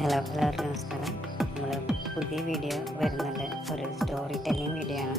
Hello എല്ലാവർക്കും നമസ്കാരം. നമ്മൾ പുതിയ വീഡിയോ വരുന്നുണ്ട്. ഒരു സ്റ്റോറി ടെല്ലിങ് വീഡിയോ ആണ്.